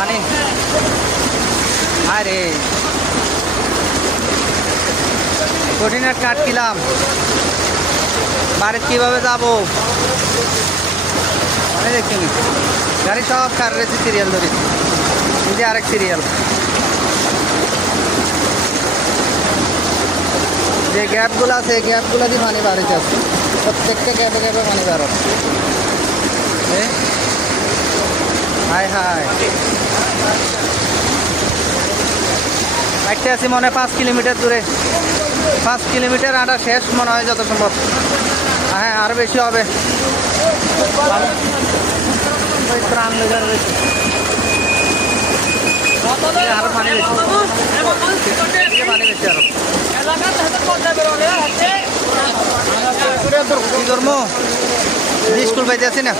পানি আরে কঠিন একটা আটকিলাম, বাড়িতে কীভাবে যাবো মানে দেখিনি। গাড়ি সব কার রয়েছে, সিরিয়াল ধরে নিজে আরেক সিরিয়াল। যে গ্যাপগুলো আছে এই গ্যাপগুলো দিয়ে পানি বাড়িতে আছে, প্রত্যেকটা গ্যাপে গ্যাপে পানি বাড়াচ্ছে। হায় হায়, হাঁটতে আছি মনে হয় 5 কিলোমিটার দূরে, 5 কিলোমিটার হাঁটা শেষ মনে হয় যত সম্ভব। হ্যাঁ আরও বেশি হবে। ওই প্রাণ লেগার রয়েছে, আরো পানি বেশি, পানি বেশি আরো। কি করবো, স্কুল পাইতে আছি না।